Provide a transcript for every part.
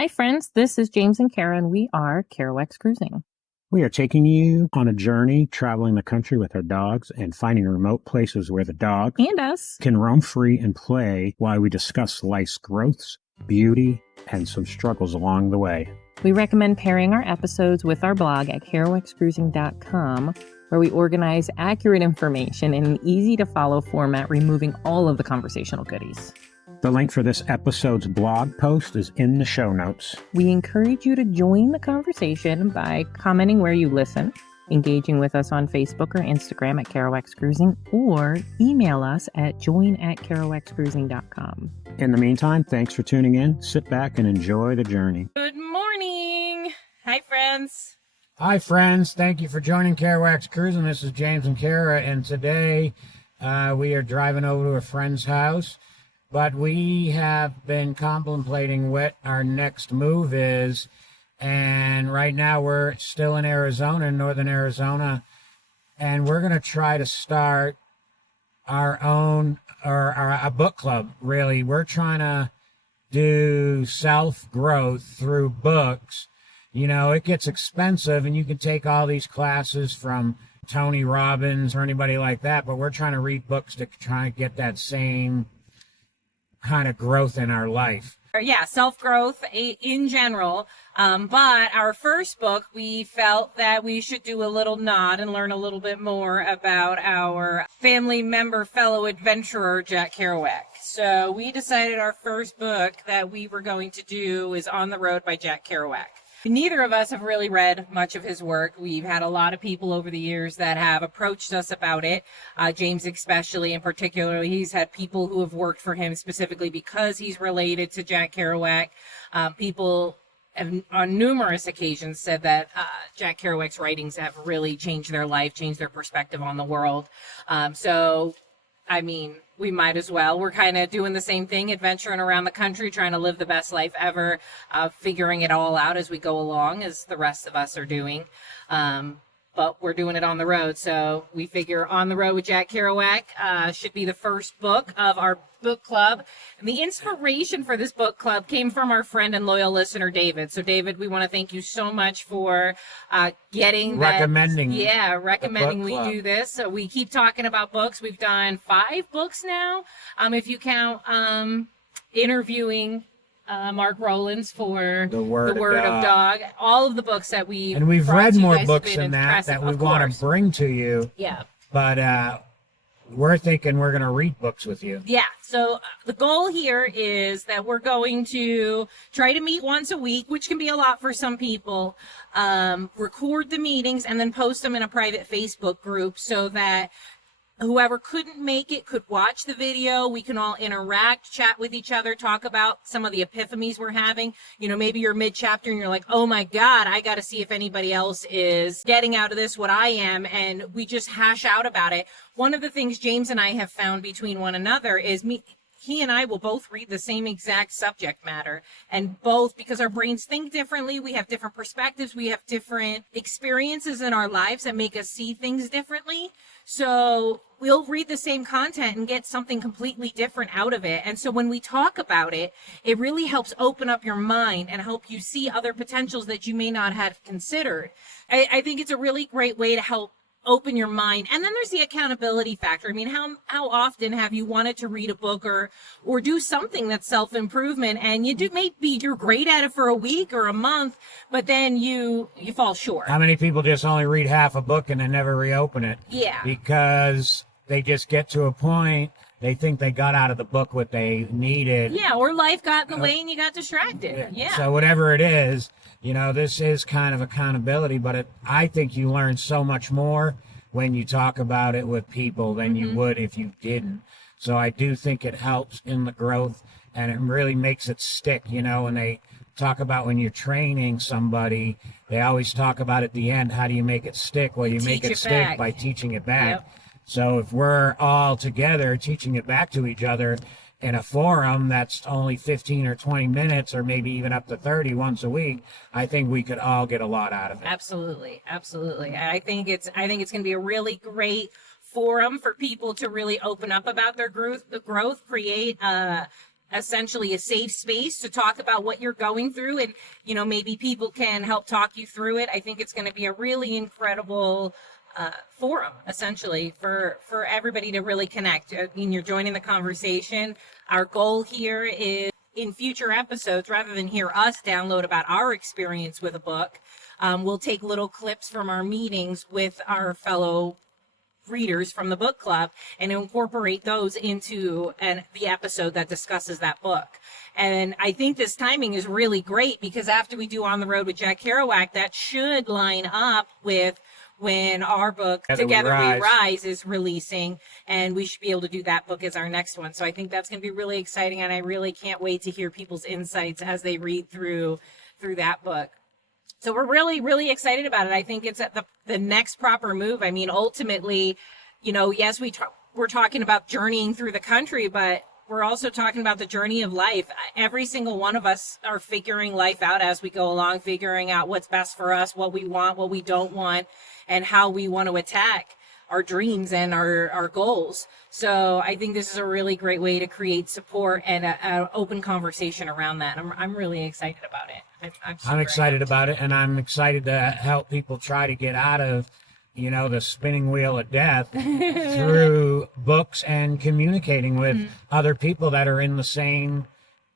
Hi, friends. This is James and Cara, and we are Kerouacs Cruising. We are taking you on a journey, traveling the country with our dogs and finding remote places where the dog And us can roam free and play while we discuss life's growths, beauty, and some struggles along the way. We recommend pairing our episodes with our blog at kerouacscruising.com, where we organize accurate information in an easy-to-follow format, removing all of the conversational goodies. The link for this episode's blog post is in the show notes. We encourage you to join the conversation by commenting where you listen, engaging with us on Facebook or Instagram at Kerouacs Cruising, or email us at join@kerouacscruising.com. In the meantime, thanks for tuning in. Sit back and enjoy the journey. Good morning. Hi, friends. Hi, friends. Thank you for joining Kerouacs Cruising. This is James and Cara, and today we are driving over to a friend's house. But we have been contemplating what our next move is. And right now we're still in Arizona, in northern Arizona. And we're going to try to start our own, a book club, really. We're trying to do self-growth through books. You know, it gets expensive, and you can take all these classes from Tony Robbins or anybody like that. But we're trying to read books to try to get that same kind of growth in our life. Yeah, self-growth in general. But our first book, we felt that we should do a little nod and learn a little bit more about our family member, fellow adventurer, Jack Kerouac. So we decided our first book that we were going to do is On the Road by Jack Kerouac. Neither of us have really read much of his work. We've had a lot of people over the years that have approached us about it. James especially, in particular, he's had people who have worked for him specifically because he's related to Jack Kerouac. People have on numerous occasions said that Jack Kerouac's writings have really changed their life, changed their perspective on the world. I mean, we might as well. We're kind of doing the same thing, adventuring around the country, trying to live the best life ever, figuring it all out as we go along, as the rest of us are doing. But we're doing it on the road. So we figure On the Road with Jack Kerouac should be the first book of our book club. And the inspiration for this book club came from our friend and loyal listener, David. So, David, we want to thank you so much for recommending we do this. So we keep talking about books. We've done 5 books now, if you count interviewing Mark Rowlands for The Word of Dog. All of the books that we've read more books than that we want to bring to you. Yeah. But we're thinking we're going to read books with you. Yeah. So the goal here is that we're going to try to meet once a week, which can be a lot for some people, record the meetings and then post them in a private Facebook group so that whoever couldn't make it could watch the video. We can all interact, chat with each other, talk about some of the epiphanies we're having. You know, maybe you're mid-chapter and you're like, oh my God, I got to see if anybody else is getting out of this what I am. And we just hash out about it. One of the things James and I have found between one another is he and I will both read the same exact subject matter, and both, because our brains think differently, we have different perspectives, we have different experiences in our lives that make us see things differently. So we'll read the same content and get something completely different out of it. And so when we talk about it, it really helps open up your mind and help you see other potentials that you may not have considered. I think it's a really great way to help open your mind. And then there's the accountability factor. I mean, how often have you wanted to read a book or do something that's self-improvement, and you're great at it for a week or a month, but then you fall short? How many people just only read half a book and then never reopen it? Yeah. Because they just get to a point, they think they got out of the book what they needed. Yeah, or life got in the way and you got distracted. Yeah. So whatever it is, you know, this is kind of accountability, but I think you learn so much more when you talk about it with people than you would if you didn't. So I do think it helps in the growth, and it really makes it stick. You know, when they talk about when you're training somebody, they always talk about at the end, how do you make it stick? Well, you make it stick by teaching it back. Yep. So if we're all together teaching it back to each other in a forum that's only 15 or 20 minutes, or maybe even up to 30 once a week, I think we could all get a lot out of it. Absolutely. Absolutely. I think it's going to be a really great forum for people to really open up about their growth, create essentially a safe space to talk about what you're going through, and maybe people can help talk you through it. I think it's going to be a really incredible forum, essentially, for everybody to really connect. I mean, you're joining the conversation. Our goal here is, in future episodes, rather than hear us download about our experience with a book, we'll take little clips from our meetings with our fellow readers from the book club and incorporate those into the episode that discusses that book. And I think this timing is really great, because after we do On the Road with Jack Kerouac, that should line up with when our book Together We Rise is releasing, and we should be able to do that book as our next one. So I think that's going to be really exciting, and I really can't wait to hear people's insights as they read through that book. So we're really, really excited about it. I think it's at the next proper move. I mean, ultimately, yes, we're talking about journeying through the country, but we're also talking about the journey of life. Every single one of us are figuring life out as we go along, figuring out what's best for us, what we want, what we don't want, and how we want to attack our dreams and our goals. So I think this is a really great way to create support and an open conversation around that. I'm really excited about it. I'm excited about it, and I'm excited to help people try to get out of the spinning wheel of death through books and communicating with other people that are in the same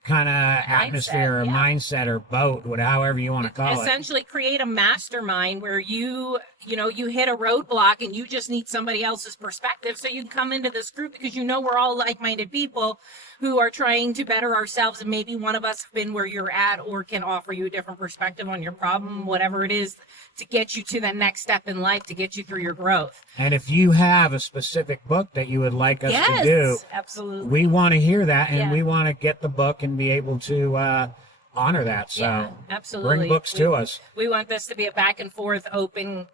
kind of atmosphere or mindset or boat, however you want to call it. Essentially create a mastermind where you hit a roadblock and you just need somebody else's perspective. So you can come into this group because we're all like-minded people who are trying to better ourselves. And maybe one of us have been where you're at, or can offer you a different perspective on your problem, whatever it is, to get you to that next step in life, to get you through your growth. And if you have a specific book that you would like us to do, absolutely, we want to hear that, and we want to get the book and be able to honor that. So absolutely, bring books to us. We want this to be a back and forth, open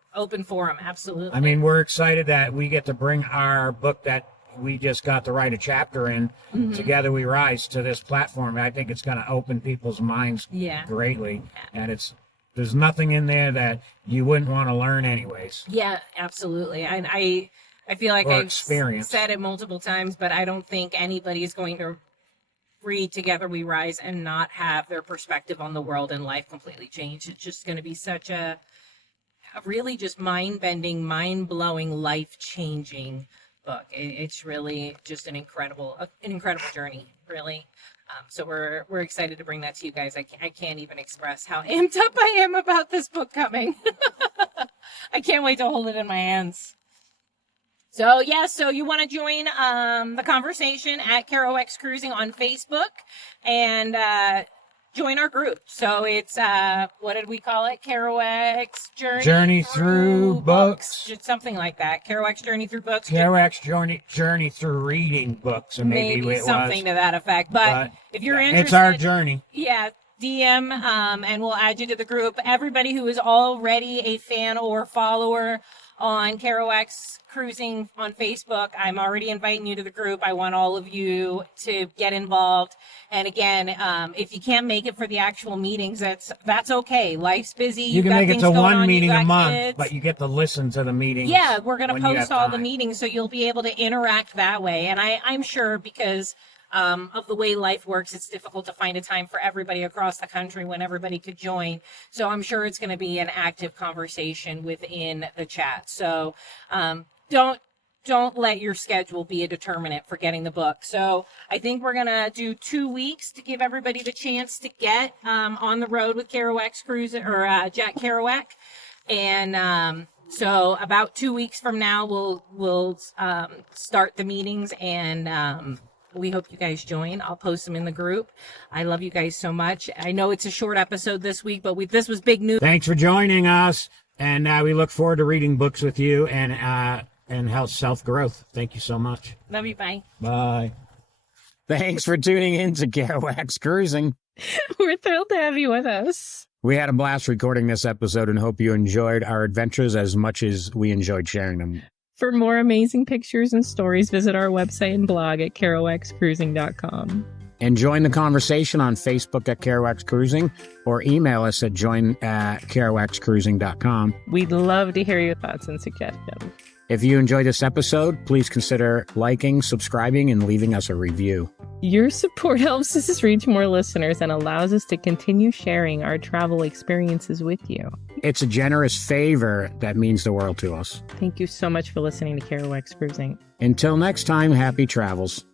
forum. Absolutely. I mean, we're excited that we get to bring our book that we just got to write a chapter in, Together We Rise, to this platform. I think it's going to open people's minds greatly, and there's nothing in there that you wouldn't want to learn anyways. Yeah, absolutely. And I feel like I've said it multiple times, but I don't think anybody is going to read Together We Rise and not have their perspective on the world and life completely changed. It's just going to be such a really just mind-bending, mind-blowing, life-changing book. It's really just an incredible journey, really. So we're excited to bring that to you guys. I can't even express how amped up I am about this book coming. I can't wait to hold it in my hands. So you want to join the conversation at Kerouacs Cruising on Facebook, and join our group. So it's what did we call it? Kerouacs Journey Through Books. Just something like that. Kerouacs Journey Through Books. Kerouacs Journey Through Reading Books, or maybe it something to that effect. But if you're interested, it's our journey. Yeah. DM and we'll add you to the group. Everybody who is already a fan or follower on Kerouacs Cruising on Facebook, I'm already inviting you to the group. I want all of you to get involved. And again, if you can't make it for the actual meetings, that's okay. Life's busy. You can make it to one meeting a month, but you get to listen to the meetings. Yeah, we're going to post all the meetings, so you'll be able to interact that way. And I'm sure, because of the way life works, it's difficult to find a time for everybody across the country when everybody could join. So I'm sure it's going to be an active conversation within the chat. So don't let your schedule be a determinant for getting the book. So I think we're going to do 2 weeks to give everybody the chance to get on the road with Kerouacs Cruising, or Jack Kerouac. And so about 2 weeks from now, we'll start the meetings, and we hope you guys join. I'll post them in the group. I love you guys so much. I know it's a short episode this week, but this was big news. Thanks for joining us, and we look forward to reading books with you and health self-growth. Thank you so much. Love you. Bye. Bye. Thanks for tuning in to Kerouacs Cruising. We're thrilled to have you with us. We had a blast recording this episode and hope you enjoyed our adventures as much as we enjoyed sharing them. For more amazing pictures and stories, visit our website and blog at kerouacscruising.com. And join the conversation on Facebook at Kerouacs Cruising, or email us at join@kerouacscruising.com. We'd love to hear your thoughts and suggestions. If you enjoyed this episode, please consider liking, subscribing, and leaving us a review. Your support helps us reach more listeners and allows us to continue sharing our travel experiences with you. It's a generous favor that means the world to us. Thank you so much for listening to Kerouacs Cruising. Until next time, happy travels.